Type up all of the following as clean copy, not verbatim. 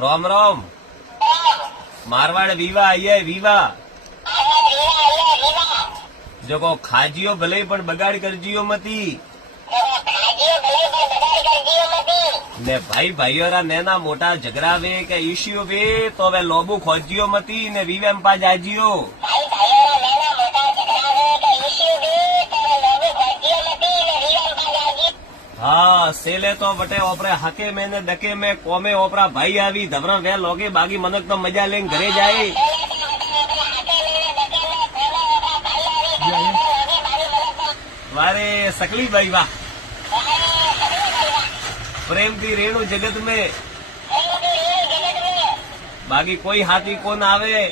रोम रोम Marwar Viva आइए Viva जो को खाजियो भले पण बगाड़ करजियो मती ने भाई भाईओरा नेना मोटा झगड़ा वे के इश्यू वे तो वे लोबू खोजियो मती ने वीवेम पा जाजियो हाँ सेले तो बटे ओपरे हके में ने डके में कोमे ओपरा भाई आवी धवरा वे लोगे बागी मनक तो मजा लेंगे घरे जाए वारे सकली भाई वाह प्रेम थी रेणु जगत में बाकी कोई हाथी कौन आवे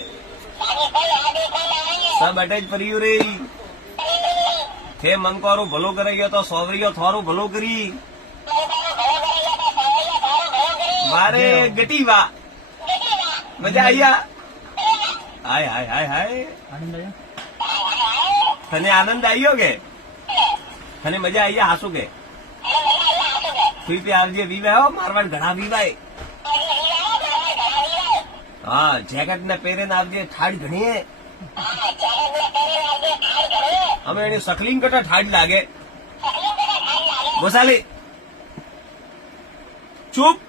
सब अटैच परियो रे थे मंकोरू भलो करियो तो सोवरियो थारू भलो करी मारे गटी वाह मजा आया हाय हाय हाय हाय तने आनंद आयो के तने मजा आई हासू के फिर पे आवजे वीवा हो मारवाड़ घणा वीवा हाँ जैकेट ने पेरे ने आवजे ठाड़ घणी है हमें एनी सकलिंग कटा ठाड़ लागे गोसाली चुप